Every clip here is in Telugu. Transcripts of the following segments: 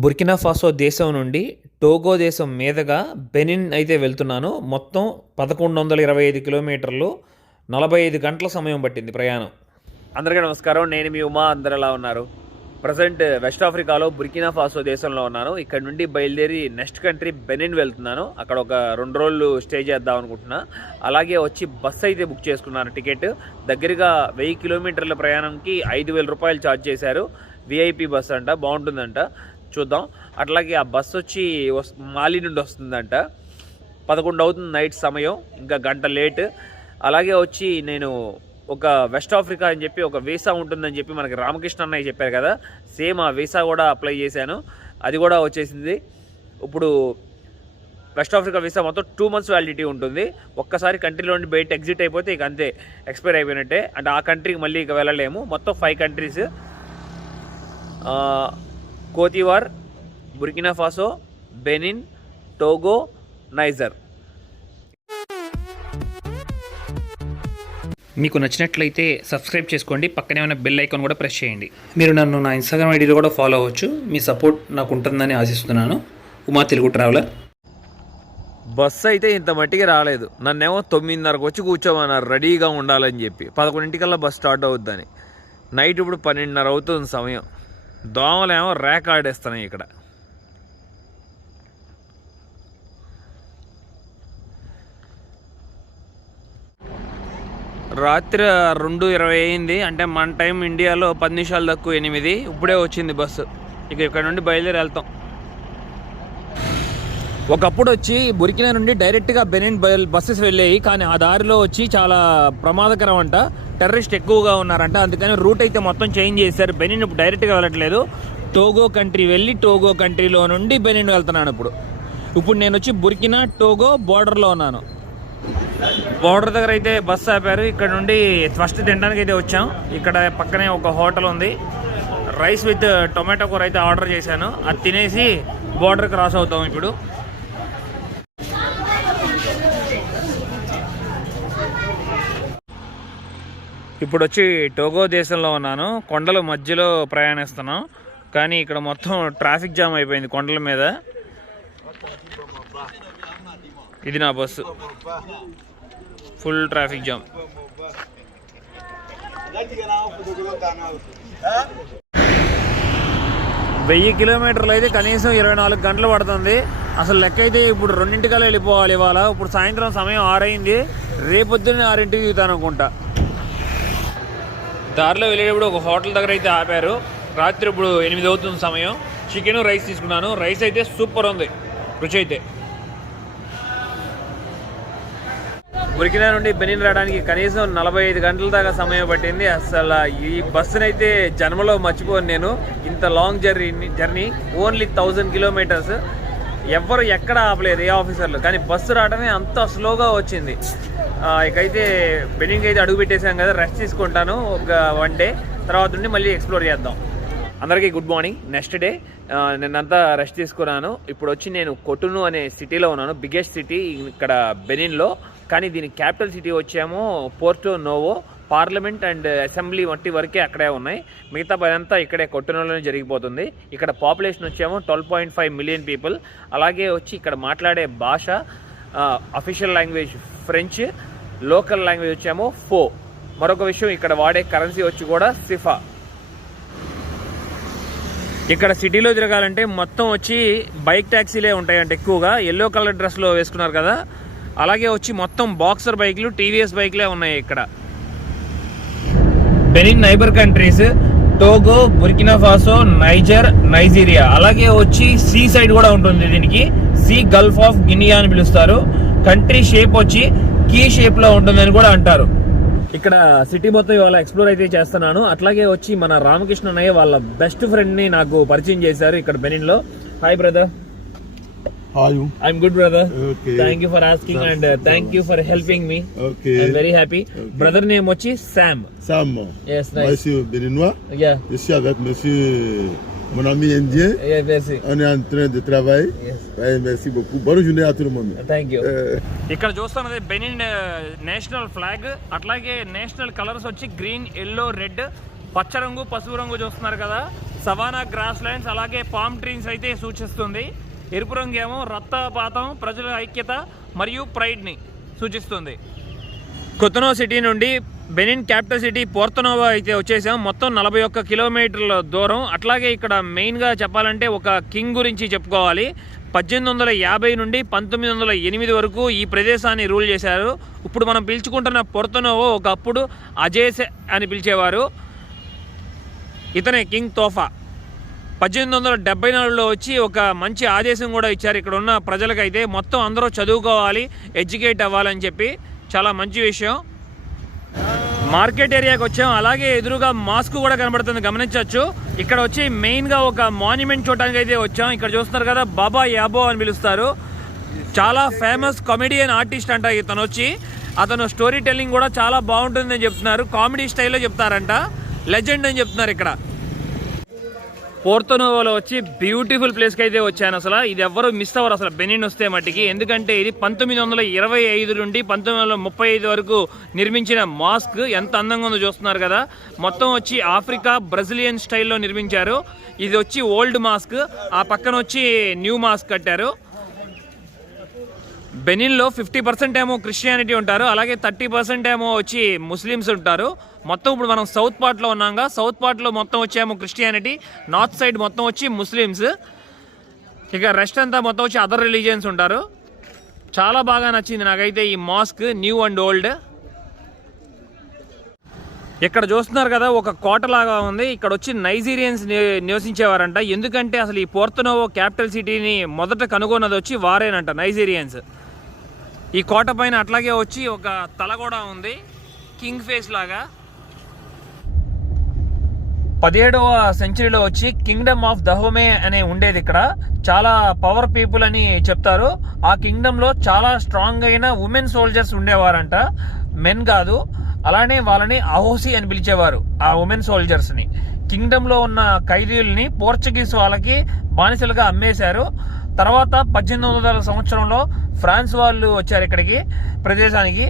బుర్కినా ఫాసో దేశం నుండి టోగో దేశం మీదుగా బెనిన్ అయితే వెళ్తున్నాను. మొత్తం 1125 కిలోమీటర్లు, 45 గంటల సమయం పట్టింది ప్రయాణం. అందరికీ నమస్కారం, నేను మీ ఉమా. అందరు ఎలా ఉన్నారు? ప్రజెంట్ వెస్ట్ ఆఫ్రికాలో బుర్కినా ఫాసో దేశంలో ఉన్నాను. ఇక్కడ నుండి బయలుదేరి నెక్స్ట్ కంట్రీ బెనిన్ వెళ్తున్నాను. అక్కడ ఒక 2 రోజులు స్టే చేద్దాం అనుకుంటున్నా. అలాగే వచ్చి బస్సు అయితే బుక్ చేసుకున్నాను. టికెట్ దగ్గరగా 1000 కిలోమీటర్ల ప్రయాణంకి 5000 రూపాయలు ఛార్జ్ చేశారు. విఐపి బస్ అంట, బాగుంటుందంట, చూద్దాం. అట్లాగే ఆ బస్సు వచ్చి మాలి నుండి వస్తుందంట. 11 అవుతుంది నైట్ సమయం, ఇంకా గంట లేట్. అలాగే వచ్చి నేను ఒక వెస్ట్ ఆఫ్రికా అని చెప్పి ఒక వీసా ఉంటుందని చెప్పి మనకి రామకృష్ణ అన్నయ్య చెప్పారు కదా, సేమ్ ఆ వీసా కూడా అప్లై చేశాను. అది కూడా వచ్చేసింది. ఇప్పుడు వెస్ట్ ఆఫ్రికా వీసా మొత్తం 2 మంత్స్ వ్యాలిడిటీ ఉంటుంది. ఒక్కసారి కంట్రీలో నుండి బయట ఎగ్జిట్ అయిపోతే ఇక అంతే, ఎక్స్పైర్ అయిపోయినట్టే. అంటే ఆ కంట్రీకి మళ్ళీ ఇక వెళ్ళలేము. మొత్తం 5 countries: Cote d'Ivoire, Burkina Faso, Benin, Togo, Niger. మీకు నచ్చినట్లయితే సబ్స్క్రైబ్ చేసుకోండి, పక్కనే ఉన్న బెల్ ఐకాన్ కూడా ప్రెస్ చేయండి. మీరు నన్ను నా ఇన్స్టాగ్రామ్ ఐడీలో కూడా ఫాలో అవ్వచ్చు. మీ సపోర్ట్ నాకు ఉంటుందని ఆశిస్తున్నాను. ఉమా తెలుగు ట్రావెలర్. బస్సు అయితే ఇంత మట్టికి రాలేదు. నన్నేమో 9:30కు వచ్చి కూర్చోమన్నారు రెడీగా ఉండాలని చెప్పి. 11 బస్ స్టార్ట్ అవుద్దని. నైట్ ఇప్పుడు 12:30 అవుతుంది సమయం. దోమలేమో రేక ఆడేస్తున్నాయి ఇక్కడ. రాత్రి 2:20 అయింది. అంటే మన టైం ఇండియాలో 10 నిమిషాలు తక్కువ 8. ఇప్పుడే వచ్చింది బస్సు. ఇక ఇక్కడ నుండి బయలుదేరి వెళ్తాం. ఒకప్పుడు వచ్చి బుర్కినా నుండి డైరెక్ట్గా బెనిన్ బస్సెస్ వెళ్ళాయి, కానీ ఆ దారిలో వచ్చి చాలా ప్రమాదకరం అంట. టెర్రరిస్ట్ ఎక్కువగా ఉన్నారంట. అందుకని రూట్ అయితే మొత్తం చేంజ్ చేశారు. బెనిన్ ఇప్పుడు డైరెక్ట్గా వెళ్ళట్లేదు. టోగో కంట్రీ వెళ్ళి టోగో కంట్రీలో నుండి బెనిన్ వెళ్తున్నాను. ఇప్పుడు నేను వచ్చి బుర్కినా టోగో బోర్డర్లో ఉన్నాను. బోర్డర్ దగ్గర అయితే బస్సు ఆపారు. ఇక్కడ నుండి ఫస్ట్ తినడానికి అయితే వచ్చాం. ఇక్కడ పక్కనే ఒక హోటల్ ఉంది. రైస్ విత్ టొమాటో కూర అయితే ఆర్డర్ చేశాను. అది తినేసి బోర్డర్ క్రాస్ అవుతాం. ఇప్పుడు వచ్చి టోగో దేశంలో ఉన్నాను. కొండల మధ్యలో ప్రయాణిస్తున్నాం, కానీ ఇక్కడ మొత్తం ట్రాఫిక్ జామ్ అయిపోయింది కొండల మీద. ఇది నా బస్సు, ఫుల్ ట్రాఫిక్ జామ్. వెయ్యి కిలోమీటర్లు అయితే కనీసం 24 గంటలు పడుతుంది. అసలు లెక్క అయితే ఇప్పుడు 2 వెళ్ళిపోవాలి ఇవాళ. ఇప్పుడు సాయంత్రం సమయం 6 అయింది. రేపొద్దునే 6కి దిగుతాను అనుకుంటా. దారిలో వెళ్ళేటప్పుడు ఒక హోటల్ దగ్గర అయితే ఆపారు. రాత్రి ఇప్పుడు 8 అవుతుంది సమయం. చికెన్ రైస్ తీసుకున్నాను. రైస్ అయితే సూపర్ ఉంది, రుచి అయితే. బుర్కినా నుండి బెనిన్ రావడానికి కనీసం 45 గంటల దాకా సమయం పట్టింది. అసలు ఈ బస్సునైతే జన్మలో మర్చిపోను నేను. ఇంత లాంగ్ జర్నీ ఓన్లీ 1000 కిలోమీటర్స్. ఎవ్వరు ఎక్కడ ఆపలేదు, ఏ ఆఫీసర్లు. కానీ బస్సు రావడమే అంత స్లోగా వచ్చింది. ఇకైతే బెనిన్కి అయితే అడుగు పెట్టేసాం కదా, రెస్ట్ తీసుకుంటాను ఒక 1 డే. తర్వాత నుండి మళ్ళీ ఎక్స్ప్లోర్ చేద్దాం. అందరికీ గుడ్ మార్నింగ్. నెక్స్ట్ డే నేనంతా రెస్ట్ తీసుకున్నాను. ఇప్పుడు వచ్చి నేను కొటును అనే సిటీలో ఉన్నాను, బిగ్గెస్ట్ సిటీ ఇక్కడ బెనిన్లో. కానీ దీని క్యాపిటల్ సిటీ వచ్చేమో Porto Novo. Parliament and assembly వంటి వరకే అక్కడే ఉన్నాయి. మిగతా పని అంతా ఇక్కడే కొట్టునలోనే జరిగిపోతుంది. ఇక్కడ పాపులేషన్ వచ్చేమో 12.5 మిలియన్ పీపుల్. అలాగే వచ్చి ఇక్కడ మాట్లాడే భాష official language French, local language వచ్చేమో ఫో. మరొక విషయం, ఇక్కడ వాడే కరెన్సీ వచ్చి కూడా సిఫా. ఇక్కడ సిటీలో తిరగాలంటే మొత్తం వచ్చి బైక్ ట్యాక్సీలే ఉంటాయంటే ఎక్కువగా. ఎల్లో కలర్ డ్రెస్లో వేసుకున్నారు కదా, అలాగే వచ్చి మొత్తం బాక్సర్ బైక్లు, టీవీఎస్ బైక్లే ఉన్నాయి ఇక్కడ. Benin neighbour countries Togo, Burkina Faso, niger, Nigeria. అలాగే వచ్చి సీ సైడ్ కూడా ఉంటుంది. దీనికి సీ గల్ఫ్ ఆఫ్ గినియా అని పిలుస్తారు. కంట్రీ షేప్ వచ్చి కీ షేప్లో ఉంటుందని కూడా అంటారు. ఇక్కడ సిటీ మొత్తం ఇవాళ ఎక్స్ప్లోర్ అయితే చేస్తున్నాను. అట్లాగే వచ్చి మన రామకృష్ణ అన్నయ్య వాళ్ళ బెస్ట్ ఫ్రెండ్ని నాకు పరిచయం చేశారు ఇక్కడ బెనిన్లో. Hi brother. How are you? I'm good, brother. Okay. Thank you for asking and thank you for helping me. Okay. I'm very happy. Okay. Brother name mochi Sam. Sam. Yes, Moi, je nice. suis béninois. Yeah. Je suis avec monsieur, mon ami indien. Yeah, merci. On est en train de travailler. Yes. Ouais, merci beaucoup. Bonne journée à tout le monde. Thank you. ఇక్కడ చూస్తున్నది బెనిన్ నేషనల్ ఫ్లాగ్. అట్లాగే నేషనల్ కలర్స్ వచ్చి గ్రీన్, ఎల్లో, రెడ్, పచ్చ రంగు, పసుపు రంగు చూస్తున్నారు కదా. సవానా గ్రాస్ ల్యాండ్స్ అలాగే పామ్ ట్రీస్ అయితే సూచిస్తుంది. ఎరుపు రంగు ఏమో రక్తపాతం, ప్రజల ఐక్యత మరియు ప్రైడ్ని సూచిస్తుంది. కొతనో సిటీ నుండి బెనిన్ క్యాపిటల్ సిటీ పోర్తనోవా అయితే వచ్చేసాం. మొత్తం 41 కిలోమీటర్ల దూరం. అట్లాగే ఇక్కడ మెయిన్గా చెప్పాలంటే ఒక కింగ్ గురించి చెప్పుకోవాలి. 1850 నుండి 1908 వరకు ఈ ప్రదేశాన్ని రూల్ చేశారు. ఇప్పుడు మనం పిలుచుకుంటున్న పోర్తనోవో ఒకప్పుడు అజేసె అని పిలిచేవారు. ఇతనే కింగ్ తోఫా. 1874లో వచ్చి ఒక మంచి ఆదేశం కూడా ఇచ్చారు ఇక్కడ ఉన్న ప్రజలకైతే. మొత్తం అందరూ చదువుకోవాలి, ఎడ్యుకేట్ అవ్వాలని చెప్పి. చాలా మంచి విషయం. మార్కెట్ ఏరియాకి వచ్చాం. అలాగే ఎదురుగా మాస్క్ కూడా కనబడుతుంది, గమనించవచ్చు. ఇక్కడ వచ్చి మెయిన్గా ఒక మాన్యుమెంట్ చూడటానికి అయితే వచ్చాం. ఇక్కడ చూస్తున్నారు కదా, బాబా యాబో అని పిలుస్తారు. చాలా ఫేమస్ కామెడియన్ ఆర్టిస్ట్ అంట ఇతను వచ్చి. అతను స్టోరీ టెల్లింగ్ కూడా చాలా బాగుంటుందని చెప్తున్నారు. కామెడీ స్టైల్లో చెప్తారంట. లెజెండ్ అని చెప్తున్నారు ఇక్కడ. పోర్తనోవాలో వచ్చి బ్యూటిఫుల్ ప్లేస్కి అయితే వచ్చాను. అసలు ఇది ఎవ్వరు మిస్ అవ్వరు అసలు బెనిన్ వస్తే మట్టికి. ఎందుకంటే ఇది 1925 నుండి 1935 వరకు నిర్మించిన మాస్క్. ఎంత అందంగా ఉందో చూస్తున్నారు కదా. మొత్తం వచ్చి ఆఫ్రికా బ్రెజిలియన్ స్టైల్లో నిర్మించారు. ఇది వచ్చి ఓల్డ్ మాస్క్. ఆ పక్కన వచ్చి న్యూ మాస్క్ కట్టారు. బెనిన్లో 50% ఏమో క్రిస్టియానిటీ ఉంటారు, అలాగే 30% ఏమో వచ్చి ముస్లిమ్స్ ఉంటారు. మొత్తం ఇప్పుడు మనం సౌత్ పార్ట్లో ఉన్నాగా. సౌత్ పార్ట్లో మొత్తం వచ్చేమో క్రిస్టియానిటీ, నార్త్ సైడ్ మొత్తం వచ్చి ముస్లిమ్స్. ఇక రెస్ట్ అంతా మొత్తం వచ్చి అదర్ రిలీజియన్స్ ఉంటారు. చాలా బాగా నచ్చింది నాకైతే ఈ మాస్క్, న్యూ అండ్ ఓల్డ్. ఇక్కడ చూస్తున్నారు కదా, ఒక కోటలాగా ఉంది. ఇక్కడ వచ్చి నైజీరియన్స్ నివసించేవారంట. ఎందుకంటే అసలు ఈ పోర్తనోవో క్యాపిటల్ సిటీని మొదట కనుగొన్నది వచ్చి వారేనంట, నైజీరియన్స్. ఈ కోట పైన అట్లాగే వచ్చి ఒక తల కూడా ఉంది, కింగ్ ఫేస్ లాగా. 17వ సెంచరీలో వచ్చి కింగ్డమ్ ఆఫ్ దహోమే అనే ఉండేది ఇక్కడ. చాలా పవర్ పీపుల్ అని చెప్తారు. ఆ కింగ్డమ్లో చాలా స్ట్రాంగ్ అయిన ఉమెన్ సోల్జర్స్ ఉండేవారంట, మెన్ కాదు. అలానే వాళ్ళని అహోసి అని పిలిచేవారు, ఆ ఉమెన్ సోల్జర్స్ని. కింగ్డమ్లో ఉన్న ఖైదీల్ని పోర్చుగీస్ వాళ్ళకి బానిసలుగా అమ్మేశారు. తర్వాత 1800 సంవత్సరంలో ఫ్రాన్స్ వాళ్ళు వచ్చారు ఇక్కడికి ప్రదేశానికి.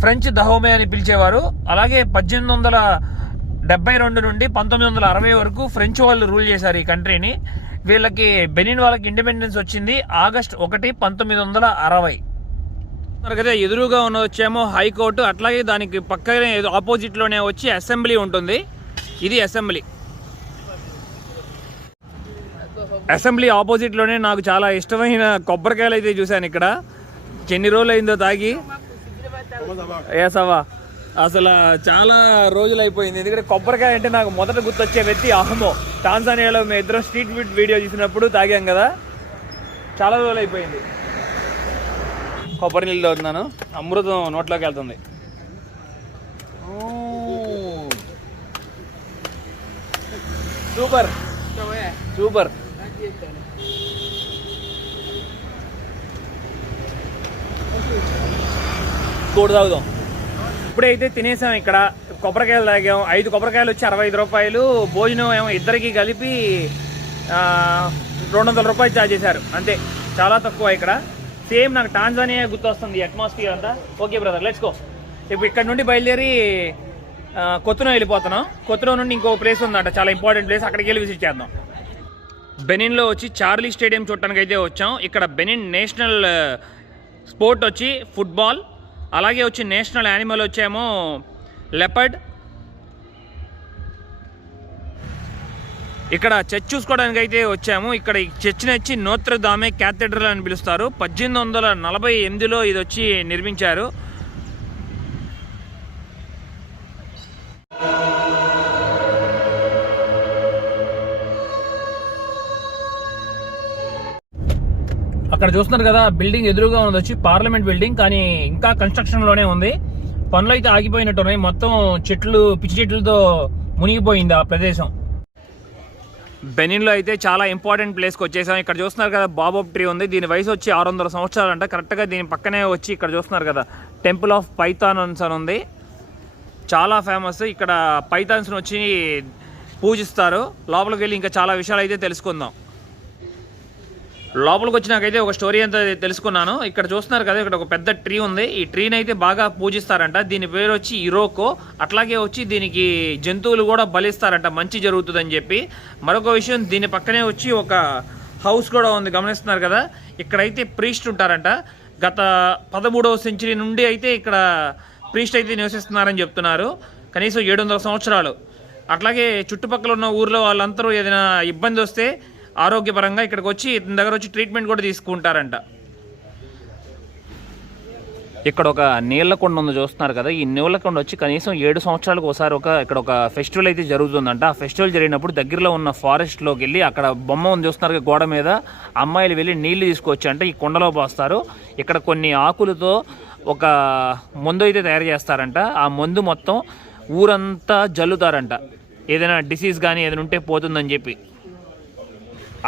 ఫ్రెంచ్ దహోమే అని పిలిచేవారు. అలాగే 1872 నుండి 1960 వరకు ఫ్రెంచ్ వాళ్ళు రూల్ చేశారు ఈ కంట్రీని. వీళ్ళకి బెనిన్ వాళ్ళకి ఇండిపెండెన్స్ వచ్చింది ఆగస్ట్ 1, 1960. కదా ఎదురుగా ఉన్న వచ్చేమో హైకోర్టు. అట్లాగే దానికి పక్కనే ఆపోజిట్లోనే వచ్చి అసెంబ్లీ ఉంటుంది. ఇది అసెంబ్లీ. అసెంబ్లీ ఆపోజిట్లోనే నాకు చాలా ఇష్టమైన కొబ్బరికాయలు అయితే చూశాను ఇక్కడ. ఎన్ని రోజులు అయిందో తాగి. ఏసవా అసలు చాలా రోజులు అయిపోయింది. ఎందుకంటే కొబ్బరికాయ అంటే నాకు మొదట గుర్తొచ్చే వ్యక్తి అహమో. టాంజానియాలో మేము ఇద్దరం స్ట్రీట్ ఫుడ్ వీడియో చూసినప్పుడు తాగాం కదా. చాలా రోజులు అయిపోయింది. కొబ్బరి నీళ్ళు తాగుతున్నాను. అమృతం నోట్లోకి వెళ్తుంది. Super super. కోడి తాగుదాం. ఇప్పుడైతే తినేసాం. ఇక్కడ కొబ్బరికాయలు తాగాం. 5 కొబ్బరికాయలు వచ్చి 65 రూపాయలు. భోజనం ఏమో ఇద్దరికి కలిపి 200 రూపాయలు ఛార్జ్ చేశారు అంతే. చాలా తక్కువ ఇక్కడ. సేమ్ నాకు టాంజానియా గుర్తొస్తుంది అట్మాస్ఫియర్ అంతా. Okay brother, let's go. ఇప్పుడు ఇక్కడ నుండి బయలుదేరి కొత్తనో వెళ్ళిపోతున్నాం. కొత్తనో నుండి ఇంకో ప్లేస్ ఉందంట, చాలా ఇంపార్టెంట్ ప్లేస్. అక్కడికి వెళ్ళి విజిట్ చేద్దాం. బెనిన్లో వచ్చి చార్లీ స్టేడియం చూడటానికి అయితే వచ్చాం. ఇక్కడ బెనిన్ నేషనల్ స్పోర్ట్ వచ్చి ఫుట్బాల్. అలాగే వచ్చి నేషనల్ యానిమల్ వచ్చేమో లెపర్డ్. ఇక్కడ చర్చ్ చూసుకోవడానికి అయితే వచ్చాము. ఇక్కడ ఈ చర్చ్ని వచ్చి నోత్ర దామే క్యాథెడ్రల్ అని పిలుస్తారు. 1848లో ఇది వచ్చి నిర్మించారు. అక్కడ చూస్తున్నారు కదా, బిల్డింగ్ ఎదురుగా ఉన్నది వచ్చి పార్లమెంట్ బిల్డింగ్. కానీ ఇంకా కన్స్ట్రక్షన్లోనే ఉంది. పనులు అయితే ఆగిపోయినట్టున్నాయి. మొత్తం చెట్లు, పిచ్చి చెట్లతో మునిగిపోయింది ఆ ప్రదేశం. బెనిన్లో అయితే చాలా ఇంపార్టెంట్ ప్లేస్కి వచ్చేసాం. ఇక్కడ చూస్తున్నారు కదా, బాబోబ్ ట్రీ ఉంది. దీని వయసు వచ్చి 600 సంవత్సరాలు అంట. కరెక్ట్గా దీని పక్కనే వచ్చి ఇక్కడ చూస్తున్నారు కదా, టెంపుల్ ఆఫ్ పైథాన్స్ అని ఉంది. చాలా ఫేమస్. ఇక్కడ పైథాన్స్ని వచ్చి పూజిస్తారు. లోపలికి వెళ్ళి ఇంకా చాలా విషయాలు అయితే తెలుసుకుందాం. లోపలికి వచ్చినాకైతే ఒక స్టోరీ అంతా తెలుసుకున్నాను. ఇక్కడ చూస్తున్నారు కదా, ఇక్కడ ఒక పెద్ద ట్రీ ఉంది. ఈ ట్రీని అయితే బాగా పూజిస్తారంట. దీని పేరు వచ్చి ఇరోకో. అట్లాగే వచ్చి దీనికి జంతువులు కూడా బలిస్తారంట, మంచి జరుగుతుందని చెప్పి. మరొక విషయం, దీని పక్కనే వచ్చి ఒక హౌస్ కూడా ఉంది, గమనిస్తున్నారు కదా. ఇక్కడైతే ప్రీస్ట్ ఉంటారంట. గత 13వ సెంచరీ నుండి అయితే ఇక్కడ ప్రీస్ట్ అయితే నివసిస్తున్నారని చెప్తున్నారు, కనీసం 700 సంవత్సరాలు. అట్లాగే చుట్టుపక్కల ఉన్న ఊర్లో వాళ్ళందరూ ఏదైనా ఇబ్బంది వస్తే ఆరోగ్యపరంగా ఇక్కడికి వచ్చి ఇతని దగ్గర వచ్చి ట్రీట్మెంట్ కూడా తీసుకుంటారంట. ఇక్కడ ఒక నీళ్ల కొండ ఉంది, చూస్తున్నారు కదా. ఈ నీళ్ల కొండ వచ్చి కనీసం 7 సంవత్సరాలకు ఒకసారి ఇక్కడ ఒక ఫెస్టివల్ అయితే జరుగుతుందంట. ఆ ఫెస్టివల్ జరిగినప్పుడు దగ్గరలో ఉన్న ఫారెస్ట్లోకి వెళ్ళి, అక్కడ బొమ్మ ఉంది చూస్తున్నారు గోడ మీద, అమ్మాయిలు వెళ్ళి నీళ్లు తీసుకొచ్చి అంటే ఈ కొండలో పోస్తారు. ఇక్కడ కొన్ని ఆకులతో ఒక మందు అయితే తయారు చేస్తారంట. ఆ మందు మొత్తం ఊరంతా జల్లుతారంట, ఏదైనా డిసీజ్ కానీ ఏదైనా ఉంటే పోతుందని చెప్పి.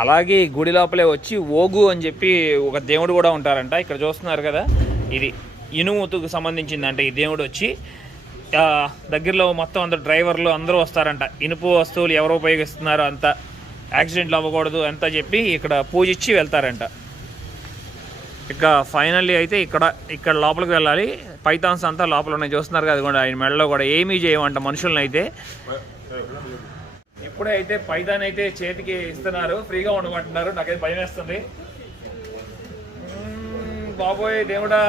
అలాగే గుడి లోపలే వచ్చి ఓగు అని చెప్పి ఒక దేవుడు కూడా ఉంటారంట. ఇక్కడ చూస్తున్నారు కదా, ఇది ఇనుముతుకు సంబంధించిందంట. ఈ దేవుడు వచ్చి దగ్గరలో మొత్తం అందరు డ్రైవర్లు అందరూ వస్తారంట. ఇనుపు వస్తువులు ఎవరు ఉపయోగిస్తున్నారో అంత యాక్సిడెంట్లు అవ్వకూడదు అంతా చెప్పి ఇక్కడ పూజించి వెళ్తారంట. ఇక ఫైనల్లీ అయితే ఇక్కడ లోపలికి వెళ్ళాలి. పైథాన్స్ అంతా లోపల ఉన్నాయి, చూస్తున్నారు కదా. కూడా ఆయన మెడలో కూడా ఏమీ చేయమంట మనుషులను అయితే. ఇప్పుడే అయితే పైథాన్ అయితే చేతికి ఇస్తున్నారు, ఫ్రీగా ఉండమంటున్నారు. నాకైతే భయం వేస్తుంది. బాబోయ్ దేవుడా,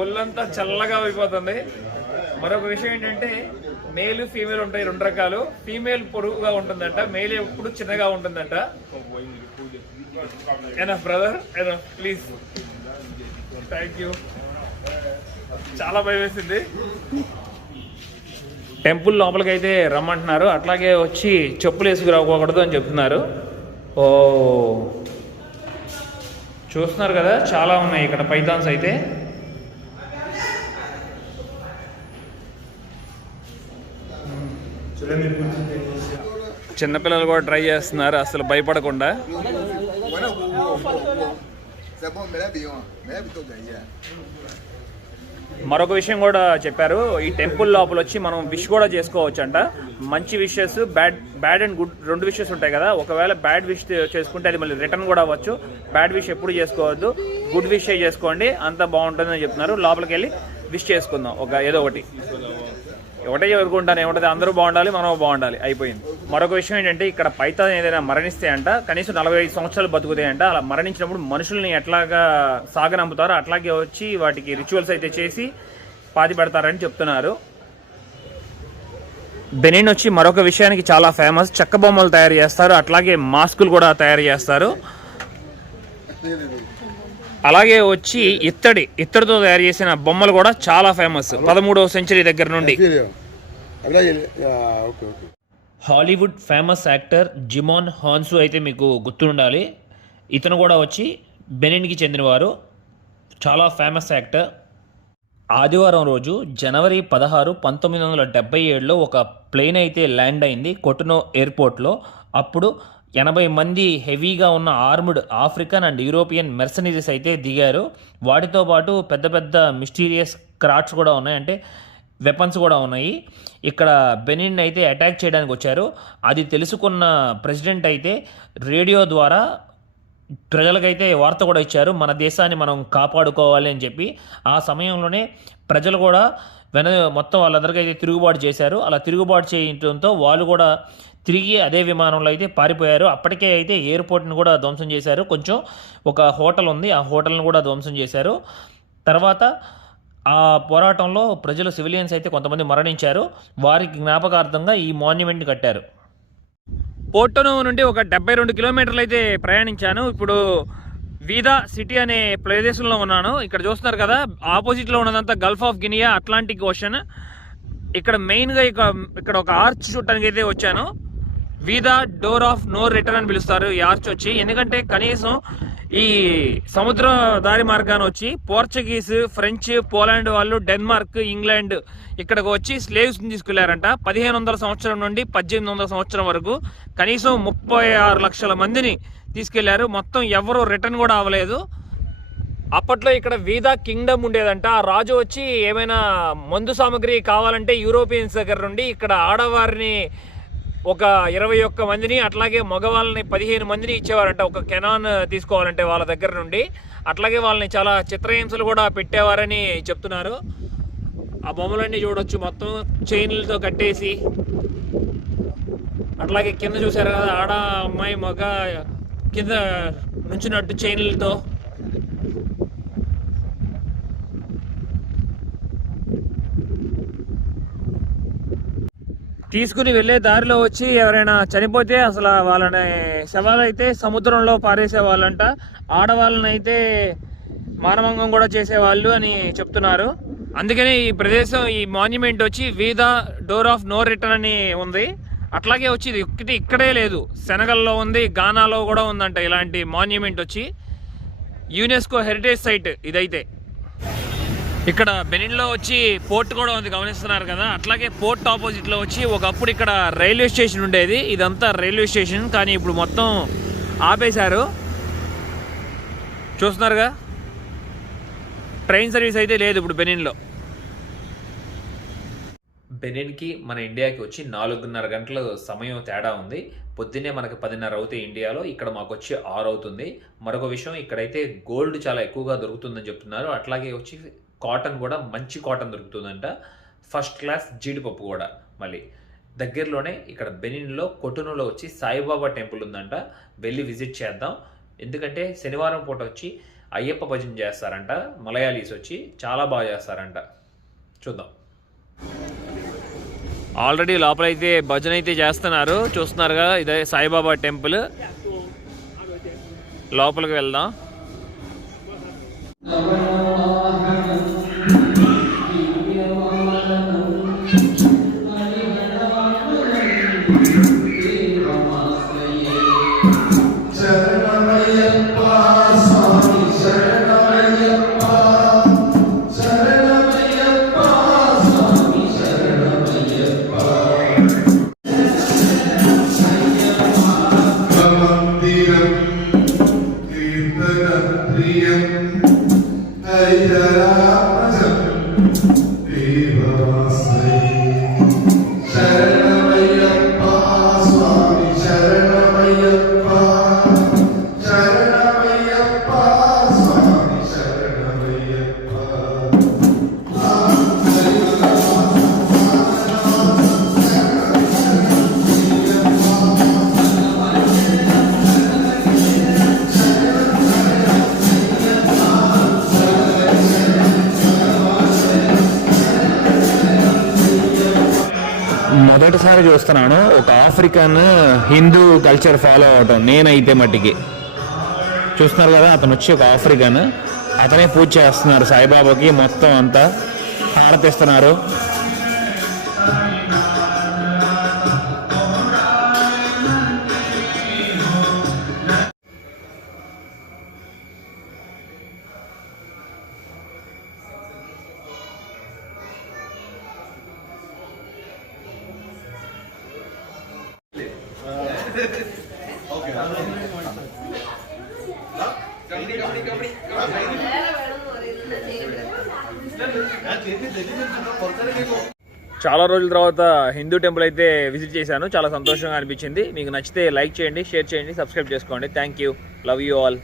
ఒళ్ళంతా చల్లగా అయిపోతుంది. మరొక విషయం ఏంటంటే, మేల్ ఫీమేల్ ఉంటాయి 2 రకాలు. ఫీమేల్ పొడుగుగా ఉంటుందంట, మేల్ ఎప్పుడు చిన్నగా ఉంటుందంట. Enough brother, enough please, thank you. చాలా భయం వేసింది. టెంపుల్ లోపలికి అయితే రమ్మంటున్నారు. అట్లాగే వచ్చి చెప్పులు వేసుకురాకూడదు అని చెప్తున్నారు. ఓ చూస్తున్నారు కదా, చాలా ఉన్నాయి ఇక్కడ పైథాన్స్ అయితే. చిన్నపిల్లలు కూడా ట్రై చేస్తున్నారు అసలు భయపడకుండా. మరొక విషయం కూడా చెప్పారు, ఈ టెంపుల్ లోపల వచ్చి మనం విష్ కూడా చేసుకోవచ్చు అంట. మంచి wishes, bad and good 2 wishes ఉంటాయి కదా. ఒకవేళ బ్యాడ్ విష్ చేసుకుంటే అది మళ్ళీ రిటర్న్ కూడా అవ్వచ్చు. బ్యాడ్ విష్ ఎప్పుడు చేసుకోవద్దు, గుడ్ విష్ చేసుకోండి, అంతా బాగుంటుందని చెప్తున్నారు. లోపలికి వెళ్ళి విష్ చేసుకుందాం ఏదో ఒకటి ఎవరుకుంటాను ఏముంటుంది, అందరూ బాగుండాలి, మనం బాగుండాలి, అయిపోయింది. మరొక విషయం ఏంటంటే, ఇక్కడ పైథాన్ ఏదైనా మరణిస్తే అంట కనీసం 45 సంవత్సరాలు బతుకుతాయంట. అలా మరణించినప్పుడు మనుషుల్ని ఎట్లాగా సాగనంపుతారో అట్లాగే వచ్చి వాటికి రిచువల్స్ అయితే చేసి పాతి పెడతారని చెప్తున్నారు. బెనిన్ వచ్చి మరొక విషయానికి చాలా ఫేమస్. చెక్క బొమ్మలు తయారు చేస్తారు, అట్లాగే మాస్కులు కూడా తయారు చేస్తారు. అలాగే వచ్చి ఇత్తడితో తయారు చేసిన బొమ్మలు కూడా చాలా ఫేమస్ 13వ సెంచరీ దగ్గర నుండి. హాలీవుడ్ ఫేమస్ యాక్టర్ జిమోన్ హాన్సు అయితే మీకు గుర్తుండాలి. ఇతను కూడా వచ్చి బెనిన్కి చెందినవారు, చాలా ఫేమస్ యాక్టర్. ఆదివారం రోజు జనవరి 16, 1977లో ఒక ప్లేన్ అయితే ల్యాండ్ అయింది కొటొనూ ఎయిర్పోర్ట్లో. అప్పుడు 80 మంది హెవీగా ఉన్న ఆర్మ్డ్ ఆఫ్రికన్ అండ్ యూరోపియన్ మెర్సనరీస్ అయితే దిగారు. వాటితో పాటు పెద్ద పెద్ద మిస్టీరియస్ క్రాఫ్ట్స్ కూడా ఉన్నాయి, అంటే వెపన్స్ కూడా ఉన్నాయి. ఇక్కడ బెనిన్ అయితే అటాక్ చేయడానికి వచ్చారు. అది తెలుసుకున్న ప్రెసిడెంట్ అయితే రేడియో ద్వారా ప్రజలకైతే వార్త కూడా ఇచ్చారు, మన దేశాన్ని మనం కాపాడుకోవాలి అని చెప్పి. ఆ సమయంలోనే ప్రజలు కూడా మొత్తం వాళ్ళందరికీ అయితే తిరుగుబాటు చేశారు. అలా తిరుగుబాటు చేయడంతో వాళ్ళు కూడా తిరిగి అదే విమానంలో అయితే పారిపోయారు. అప్పటికే అయితే ఎయిర్పోర్ట్ని కూడా ధ్వంసం చేశారు. కొంచెం ఒక హోటల్ ఉంది, ఆ హోటల్ని కూడా ధ్వంసం చేశారు. తర్వాత ఆ పోరాటంలో ప్రజలు, సివిలియన్స్ అయితే కొంతమంది మరణించారు. వారికి జ్ఞాపకార్థంగా ఈ మాన్యుమెంట్ కట్టారు. పోర్టోనో నుండి ఒక 72 కిలోమీటర్లు అయితే ప్రయాణించాను. ఇప్పుడు వీదా సిటీ అనే ప్రదేశంలో ఉన్నాను. ఇక్కడ చూస్తున్నారు కదా, ఆపోజిట్లో ఉన్నదంతా Gulf of Guinea, Atlantic ocean. ఇక్కడ మెయిన్గా ఇక్కడ ఒక ఆర్చ్ చూడటానికి అయితే వచ్చాను. వీదా డోర్ ఆఫ్ నో రిటర్న్ అని పిలుస్తారు ఈ ఆర్చ్ వచ్చి. ఎందుకంటే కనీసం ఈ సముద్ర దారి మార్గాన్ని వచ్చి పోర్చుగీస్, ఫ్రెంచ్, పోలాండ్ వాళ్ళు, డెన్మార్క్, ఇంగ్లాండ్ ఇక్కడికి వచ్చి స్లేవ్స్ని తీసుకెళ్లారంట. 1500 సంవత్సరం నుండి 1800 సంవత్సరం వరకు కనీసం 36 లక్షల మందిని తీసుకెళ్లారు. మొత్తం ఎవరు రిటర్న్ కూడా అవ్వలేదు. అప్పట్లో ఇక్కడ వీదా కింగ్డమ్ ఉండేదంట. ఆ రాజు వచ్చి ఏమైనా మందు సామాగ్రి కావాలంటే యూరోపియన్స్ దగ్గర నుండి ఇక్కడ ఆడవారిని ఒక 21 మందిని, అట్లాగే మగవాళ్ళని 15 మందిని ఇచ్చేవారంట ఒక కెనాన్ తీసుకోవాలంటే వాళ్ళ దగ్గర నుండి. అట్లాగే వాళ్ళని చాలా చిత్రహింసలు కూడా పెట్టేవారని చెప్తున్నారు. ఆ బొమ్మలన్నీ చూడొచ్చు, మొత్తం చైన్లతో కట్టేసి. అట్లాగే కింద చూసారు కదా, ఆడ అమ్మాయి మగ కింద నుంచున్నట్టు చైన్లతో. తీసుకుని వెళ్ళే దారిలో వచ్చి ఎవరైనా చనిపోతే అసలు వాళ్ళని శవాలు అయితే సముద్రంలో పారేసే వాళ్ళంట. ఆడవాళ్ళని అయితే మానభంగం కూడా చేసేవాళ్ళు అని చెప్తున్నారు. అందుకని ఈ ప్రదేశం, ఈ మాన్యుమెంట్ వచ్చి వి the door of no return అని ఉంది. అట్లాగే వచ్చి ఇది ఒక్కటి ఇక్కడే లేదు, సెనగల్లో ఉంది, గానాలో కూడా ఉందంట ఇలాంటి మాన్యుమెంట్ వచ్చి. యునెస్కో హెరిటేజ్ సైట్ ఇదైతే. ఇక్కడ బెనిన్లో వచ్చి పోర్ట్ కూడా ఉంది, గమనిస్తున్నారు కదా. అట్లాగే పోర్ట్ ఆపోజిట్లో వచ్చి ఒకప్పుడు ఇక్కడ రైల్వే స్టేషన్ ఉండేది. ఇదంతా రైల్వే స్టేషన్, కానీ ఇప్పుడు మొత్తం ఆపేశారు. చూస్తున్నారుగా, ట్రైన్ సర్వీస్ అయితే లేదు ఇప్పుడు బెనిన్లో. బెనిన్కి మన ఇండియాకి వచ్చి 4:30 గంటల సమయం తేడా ఉంది. పొద్దున్నే మనకి 10:30 అవుతాయి ఇండియాలో, ఇక్కడ మాకు వచ్చి 6 అవుతుంది. మరొక విషయం, ఇక్కడైతే గోల్డ్ చాలా ఎక్కువగా దొరుకుతుందని చెప్తున్నారు. అట్లాగే వచ్చి కాటన్ కూడా మంచి కాటన్ దొరుకుతుందంట. ఫస్ట్ క్లాస్ జీడిపప్పు కూడా. మళ్ళీ దగ్గరలోనే ఇక్కడ బెనిన్లో కొటనులో వచ్చి సాయిబాబా టెంపుల్ ఉందంట, వెళ్ళి విజిట్ చేద్దాం. ఎందుకంటే శనివారం పూట వచ్చి అయ్యప్ప భజన చేస్తారంట, మలయాళీస్ వచ్చి చాలా బాగా చేస్తారంట. చూద్దాం. ఆల్రెడీ లోపలైతే భజన అయితే చేస్తున్నారు, చూస్తున్నారుగా. ఇదే సాయిబాబా టెంపుల్. లోపలికి వెళ్దాం. మొదటిసారి చూస్తున్నాను ఒక ఆఫ్రికన్ హిందూ కల్చర్ ఫాలో అవటం నేనైతే మట్టికి. చూస్తున్నారు కదా, అతను వచ్చి ఒక ఆఫ్రికన్, అతనే పూజ చేస్తున్నారు సాయిబాబాకి. మొత్తం అంతా హారతిస్తున్నారు. చాలా రోజుల తర్వాత హిందూ టెంపుల్ అయితే విజిట్ చేశాను, చాలా సంతోషంగా అనిపించింది. మీకు నచ్చితే లైక్ చేయండి, షేర్ చేయండి, సబ్స్క్రైబ్ చేసుకోండి. Thank you, love you all.